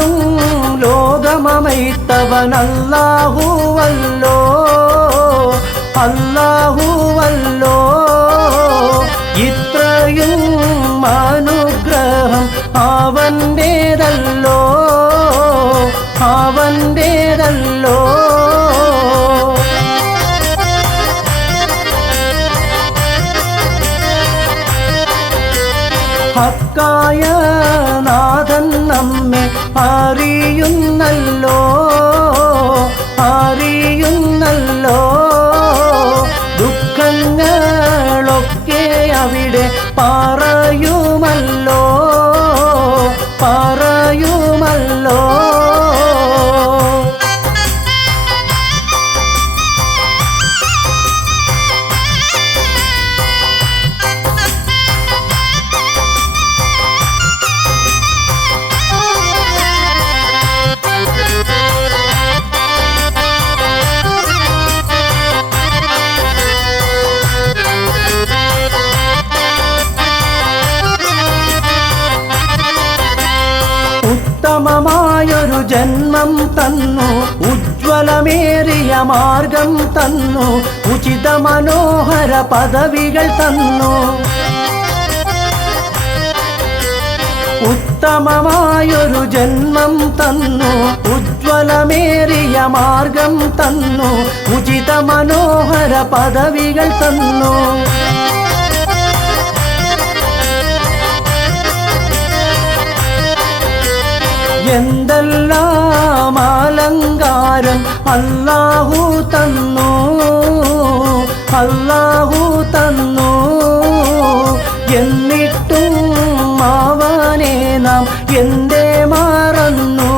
ഇക്കാണും ലോകമമൈത്തവൻ അല്ലാഹുവല്ലോ അല്ലാഹുവല്ലോ ഇത്രയും അനുഗ്രഹം അവൻ്റേതല്ലോ അവൻ്റേതല്ലോ ഹക്കായ നാഥൻ നമ്മെ അറിയുന്നല്ലോ അറിയുന്നല്ലോ ദുഃഖങ്ങളൊക്കെ അവിടെ പറയുമല്ലോ പറയുമല്ലോ ഉത്തമമായൊരു ജന്മം തന്നു ഉജ്ജ്വലമേറിയ മാർഗം തന്നു ഉചിത മനോഹര പദവികൾ തന്നു ഉത്തമമായൊരു ജന്മം തന്നു ഉജ്ജ്വലമേറിയ മാർഗം തന്നു ഉചിത മനോഹര പദവികൾ തന്നു എന്തെല്ലാം അലങ്കാരം അല്ലാഹു തന്നു അല്ലാഹു തന്നു എന്നിട്ടും അവനെ നാം എന്തേ മറന്നു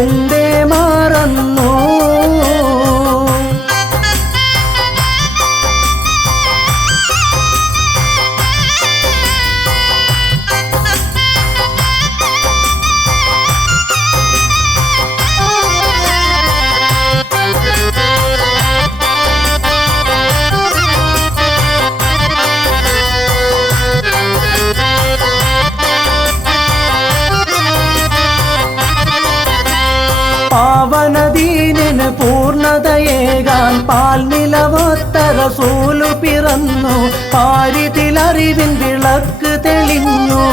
എന്തേ മറന്നു പാവനദീനിന് പൂർണ്ണതയേകാൻ പാൽനിലവൊത്ത റസൂല് പിറന്നു പാരിതിലറിവിൻ വിളക്ക് തെളിഞ്ഞു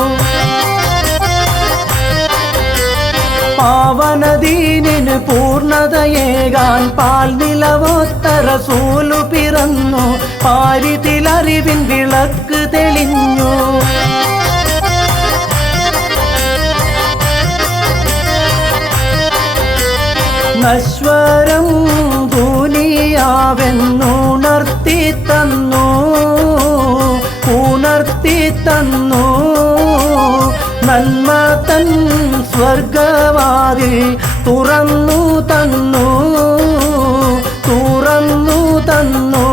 പാവനദീനിന് പൂർണ്ണതയേകാൻ പാൽനിലവൊത്ത റസൂല് പിറന്നു പാരിതിലറിവിൻ വിളക്ക് തെളിഞ്ഞു നശ്വരം ദുനിയാവെന്നുണർത്തി തന്നു ഉണർത്തി തന്നു നന്മ തൻ സ്വർഗവാതിൽ തുറന്നു തന്നു തുറന്നു തന്നു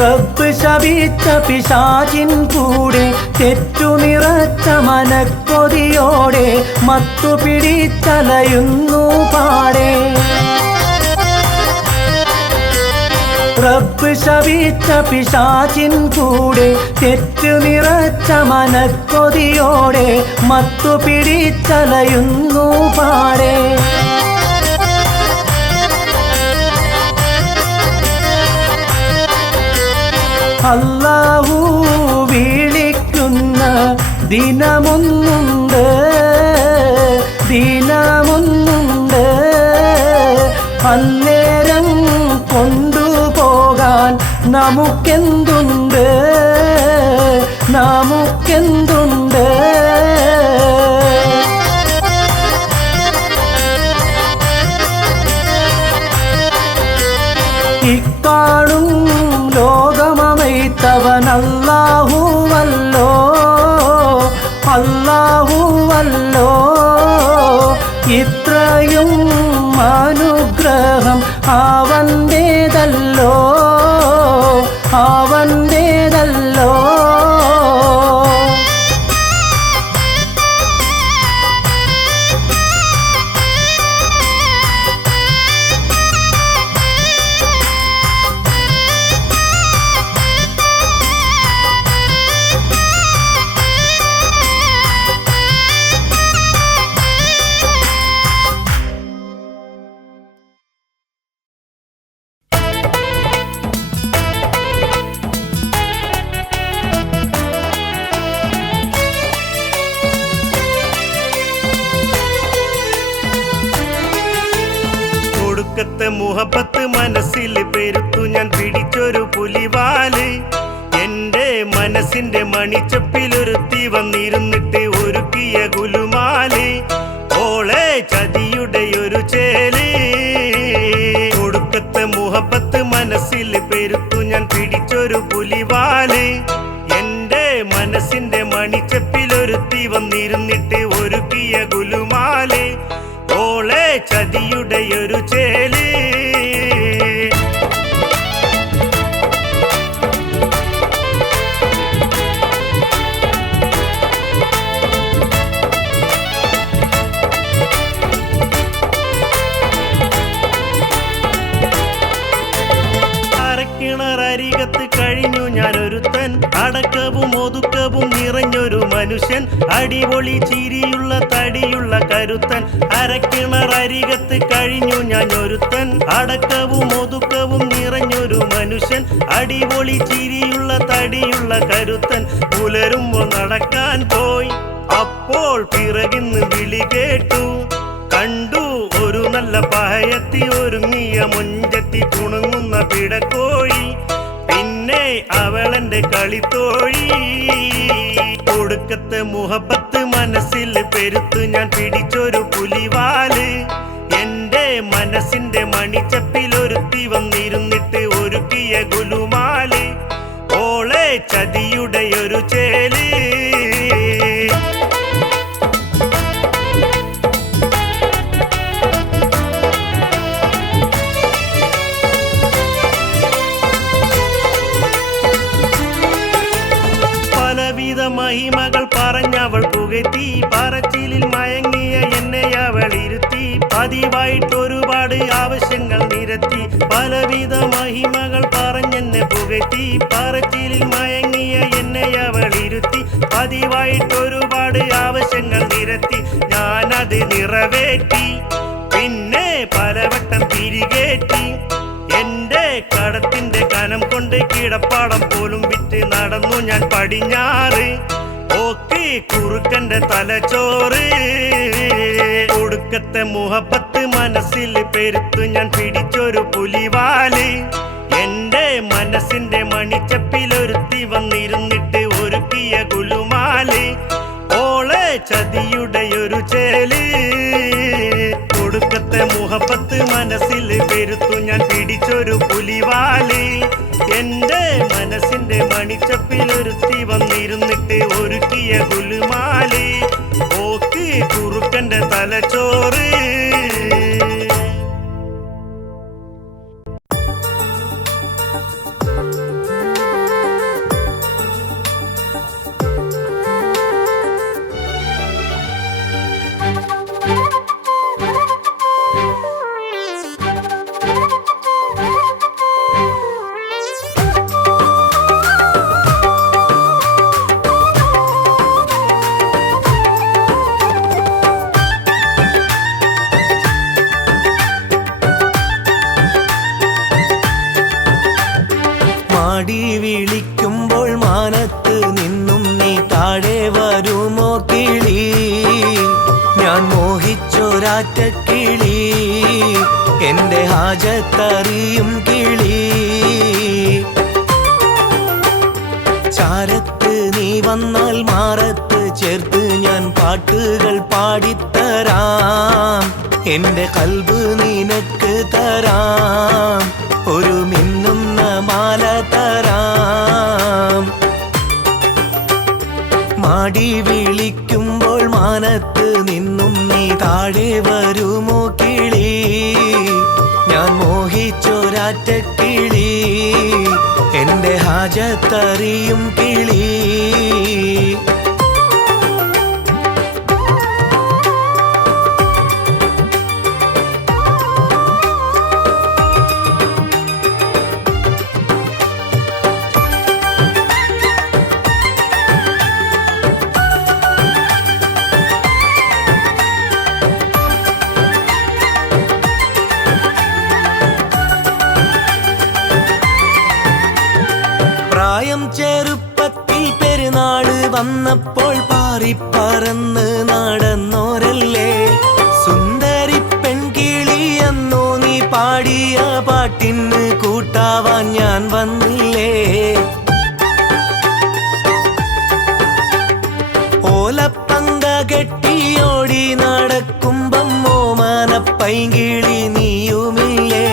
റബ്ബ് ശപിച്ച പിശാചിൻ കൂടെ തെറ്റു നിറച്ച മനക്കൊതിയോടെ മത്തുപിടിച്ചലയുന്നു പാടെ റബ്ബ് ശപിച്ച പിശാചിൻ കൂടെ തെറ്റു നിറച്ച മനക്കൊതിയോടെ മത്തുപിടിച്ചലയുന്നു പാടെ അല്ലാഹു വിളിക്കുന്ന ദിനമൊന്നുണ്ട് ദിനമൊന്നുണ്ട് അന്നേരം കൊണ്ടുപോകാൻ നമുക്കെന്തുണ്ട് നമുക്കെന്തുണ്ട് ഇക്കാണും ലോകമമൈത്തവൻ അല്ലാഹുവല്ലോ അല്ലാഹുവല്ലോ ഇത്ര കൃപയും അനുഗ്രഹം അവൻ്റേതല്ലോ, അവൻ്റേതല്ലോ. മുഹബത്ത് മനസ്സിൽ പെരുത്തു ഞാൻ പിടിച്ചൊരു പുലിവാല്. എന്റെ മനസ്സിന്റെ മണിച്ചപ്പിലൊരുത്തി വന്നിരുന്നിട്ട് ഒരുക്കിയ ഗുലുമാല്. ഓളെ ചതിയുടെ ഒരു ചേല്. ഒടുക്കത്തെ മുഹബത്ത് മനസ്സിൽ പെരുത്തു ഞാൻ പിടിച്ചൊരു പുലിവാല്. എന്റെ മനസ്സിന്റെ മണിച്ചപ്പിലൊരുത്തി വന്നിരുന്നിട്ട് ഒരുക്കിയ ഗുലുമാല്. ഓളെ ചതിയുടെ ഒരു ചേല്. അരക്കിണറരികത്ത് കഴിഞ്ഞു ഞാനൊരുത്തൻ, അടക്കവും ഒതുക്കവും നിറഞ്ഞൊരു മനുഷ്യൻ, അടിപൊളി ചിരിയുള്ള തടിയുള്ള കരുത്തൻ. അരക്കിണറരികത്ത് കഴിഞ്ഞു ഞാനൊരുത്തൻ, അടക്കവും ഒതുക്കവും നിറഞ്ഞൊരു മനുഷ്യൻ, അടിപൊളി ചിരിയുള്ള തടിയുള്ള കരുത്തൻ. പുലരുമ്പോൾ നടക്കാൻ പോയി, അപ്പോൾ പിറകിന്ന് വിളി കേട്ടു. കണ്ടു ഒരു നല്ല പഹയത്തി ഒരുങ്ങിയ മുഞ്ചത്തി കുണുങ്ങുന്ന പിടക്കോഴി. പിന്നെ അവളെന്റെ കളിത്തോഴി. ഒടുക്കത്തെ മുഹബത്ത് മനസ്സിൽ പെരുത്ത് ഞാൻ പിടിച്ചൊരു പുലിവാല്. എന്റെ മനസ്സിന്റെ മണിച്ചപ്പിലൊരുത്തി വന്നിരുന്നിട്ട് ഒരുക്കിയ ഗുലുമാല്. ഓളെ ചതിയുടെ ഒരു ചേല്. മഹിമകൾ പറഞ്ഞവൾ പുകഴ്ത്തി, പറച്ചിലിൽ മയങ്ങിയ എന്നെ അവൾ ഇരുത്തി. പതിവായിട്ടൊരുപാട് ആവശ്യങ്ങൾ നിരത്തി. പലവിധ മഹിമകൾ പറഞ്ഞെന്നെ പുകഴ്ത്തി, പറച്ചിലിൽ മയങ്ങിയ എന്നെ അവൾ ഇരുത്തി. പതിവായിട്ടൊരുപാട് ആവശ്യങ്ങൾ നിരത്തി. ഞാനത് നിറവേറ്റി, പിന്നെ പലവട്ടം തിരികേറ്റി. എന്റെ കടത്തിന്റെ കനം കൊണ്ട് കിടപ്പാടം പോലും വിറ്റ് നടന്നു ഞാൻ പടിഞ്ഞാറ്. ഓക്കി കുറുക്കന്റെ തലച്ചോറ്. ഒടുക്കത്തെ മുഹബത്ത് മനസ്സിൽ പെരുത്തു ഞാൻ പിടിച്ചൊരു പുലിവാല്. എന്റെ മനസ്സിന്റെ മണിച്ചപ്പിലൊരുത്തി വന്നിരുന്നിട്ട് ഒരുക്കിയ ഗുലുമാല്. ഓളെ ചതിയുടെ ഒരു ചേല്. ഒടുക്കത്തെ മുഹബത്ത് മനസ്സിൽ പെരുത്തു ഞാൻ പിടിച്ചൊരു പുലിവാല്. എന്റെ മനസ്സിന്റെ മണിച്ചപ്പിലൊരുത്തി വന്നിരുന്നിട്ട് ഒരുക്കിയ ഗുലുമാല്. ഓക്ക് കുറുക്കന്റെ തലച്ചോറ്. വിളിക്കുമ്പോൾ മാനത്ത് നിന്നും നീ താഴെ വരുമോ കിളി? ഞാൻ മോഹിച്ചൊരാറ്റ കിളി, എന്റെ ഹാജത്തറിയും കിളി. ചാരത്ത് നീ വന്നാൽ മാറത്ത് ചേർത്ത് ഞാൻ പാട്ടുകൾ പാടിത്തരാം. എന്റെ കൽബ് നിനക്ക് തരാം, ഒരു മിന്നുന്ന മാല തരാം. മാടി വിളിക്കുമ്പോൾ മാനത്ത് നിന്നും നീ താഴെ വരുമോ പിടിച്ചൊരാറ്റക്കിളി എന്റെ ഹാജത്തറിയും കിളി. പ്രായം ചെറുപ്പത്തിൽ പെരുന്നാള് വന്നപ്പോൾ പാറിപ്പറന്ന് നടന്നോരല്ലേ സുന്ദരി പെൺകിളി എന്നോ നീ പാടിയ പാട്ടിന് കൂട്ടാവാൻ ഞാൻ വന്നില്ലേ. ഓലപ്പന്ത കെട്ടിയോടി നടക്കുമ്പം ഓമന പൈങ്കിളി നീയുമില്ലേ.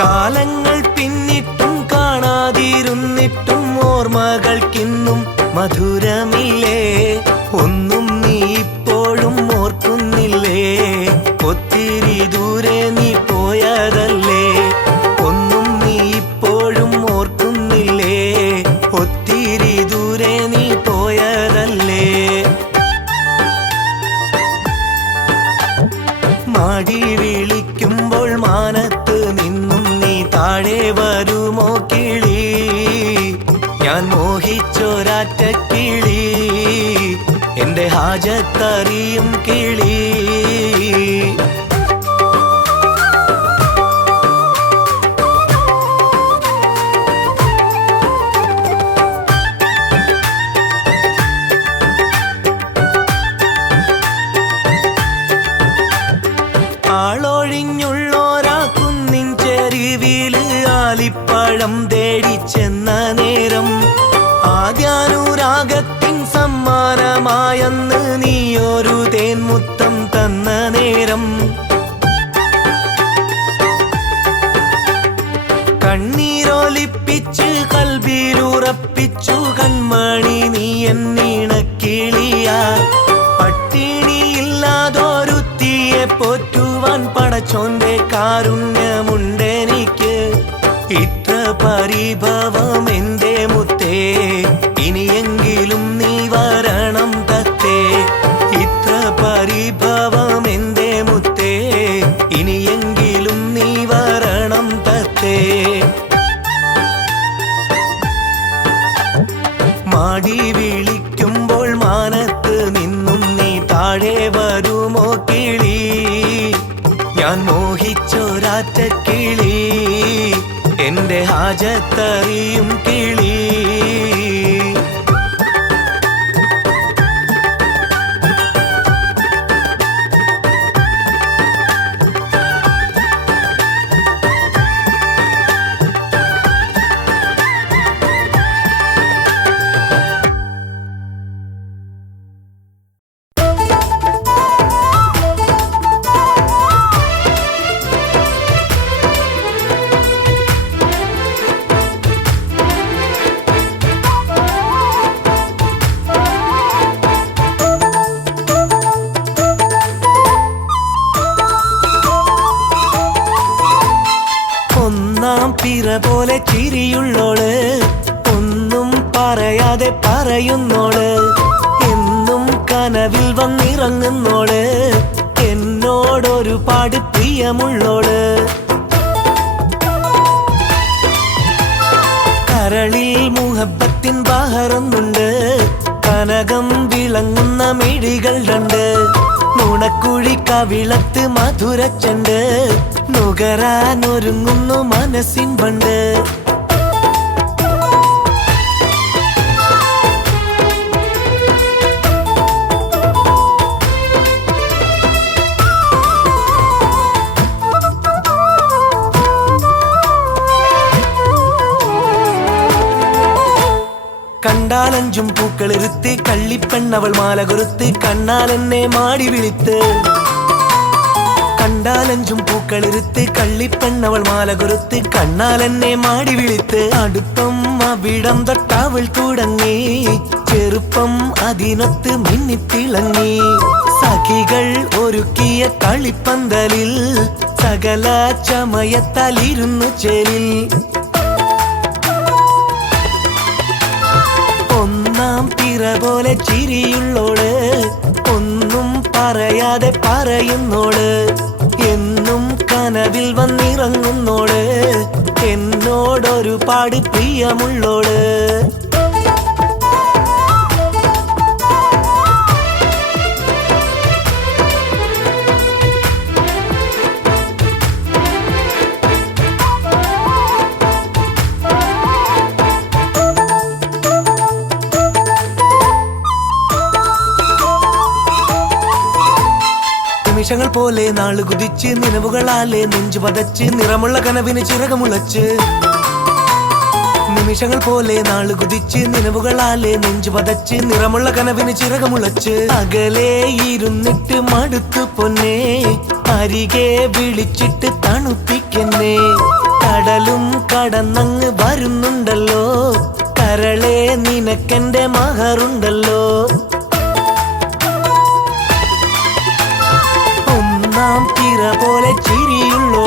കാലങ്ങൾ പിന്നിട്ടും കാണാതിരുന്നിട്ടും ഓർമ്മകൾക്കിന്നും മധുരമില്ലേ. ഒന്നും നീ ഇപ്പോഴും ഓർക്കുന്നില്ലേ, ഒത്തിരി ദൂരെ നീ പോയതല്ലേ. ഒന്നും നീ ഇപ്പോഴും ഓർക്കുന്നില്ലേ, ഒത്തിരി ദൂരെ നീ പോയതല്ലേ. മാടി വിളിക്കുമ്പോൾ മാനത്ത് നിന്നും നീ താഴെ വരുമോ കിളി. ഞാൻ മോഹിച്ചൊരാറ്റക്കിളി എന്റെ ഹാജത്തറിയും കിളി. ആളൊഴിഞ്ഞുള്ളോരാ കുന്നിൻ ചെരുവില് ആലിപ്പഴം തേടി ചെന്ന നേരം ആദ്യാനുരാഗത്തിൻ സമ്മാനമായെന്ന് നീയൊരു തേൻമുത്തം തന്ന നേരം കണ്ണീരൊലിപ്പിച്ച് കൽബിലുറപ്പിച്ചു കൺമണി നീ എന്നീണക്കിളിയ. പട്ടിണിയില്ലാതൊരുത്തിയെ പോറ്റുവാൻ പടച്ചോന്റെ കാരുണ്യമുണ്ടെനിക്ക്. ഇത്ര പരിഭവം എന്റെ മുത്തേ, ഇനിയെങ്കിലും നീ വരണം തത്തേ. ഇത്ര പരിഭവം എന്റെ മുത്തേ, ഇനിയെങ്കിലും നീ വരണം തത്തേ. മാടി വിളിക്കുമ്പോൾ മാനത്ത് നിന്നും നീ താഴെ വരുമോ കിളി. ഞാൻ മോഹിച്ചൊരാറ്റക്കിളി എന്റെ ഹാജത്തറിയും കിളി. പിറ പോലെ ചിരിയുള്ളോള്, ഒന്നും പറയാതെ പറയുന്നോള്, എന്നും കനവിൽ വന്നിറങ്ങുന്നോള്, എന്നോടൊരുപാട് പ്രിയമുള്ളോള്. കരളിൽ മുഹബത്തിൻ ബഹറൊന്നുണ്ട്, കനകം വിളങ്ങുന്ന മിഴികൾ രണ്ട്, നുണക്കുഴി കവിളത്ത് മധുരച്ചണ്ട്, നുകരാനൊരുങ്ങുന്നു മനസ്സിൻ പണ്ട്. കണ്ടാലഞ്ചും പൂക്കളിരുത്ത്, കള്ളിപ്പെണ്ണവൾ മാല കൊരുത്ത്, കണ്ണാലെന്നെ മാടി വിളിത്ത്. കണ്ടാലഞ്ചും പൂക്കളിരുത്ത്, കള്ളിപ്പെണ്ണവൾ മാല കൊരുത്ത്, കണ്ണാലെന്നെ മാടി വിളിത്ത്. അടുപ്പം അവിടം തൊട്ടവൾ തുടങ്ങി, ചെറുപ്പം അതിനൊത്ത് മിന്നിത്തിളങ്ങി. സഖികൾ ഒരുക്കിയ കളിപ്പന്തലിൽ സകല ചമയത്താലിരുന്നു ചേരിൽ ഒന്നാം പിറ പോലെ ചിരിയുള്ളോട് ഒന്നും പറയാതെ പറയുന്നോട് എന്നും കനവിൽ വന്നിറങ്ങുന്നോട് എന്നോടൊരുപാട് പ്രിയമുള്ളോട് നിമിഷങ്ങൾ പോലെ നാള് കുതിച്ച് നിലവുകളാലെ നെഞ്ചു പതച്ച് നിറമുള്ള കനവിന് ചിറകമുളച്ച് നിമിഷങ്ങൾ പോലെ നാള് കുതിച്ച് നിലവുകളാലെ നെഞ്ചു പതച്ച് നിറമുള്ള കനവിന് ചിറകമുളച്ച് അകലെ ഇരുന്നിട്ട് മടുത്തു പൊന്നേ അരികെ വിളിച്ചിട്ട് തണുപ്പിക്കെന്നേ കടലും കടന്നങ്ങ് വരുന്നുണ്ടല്ലോ കരളെ നിനക്കെന്റെ മഹറുണ്ടല്ലോ ഒന്നാം പിറ പോലെ ചിരിയുള്ളോ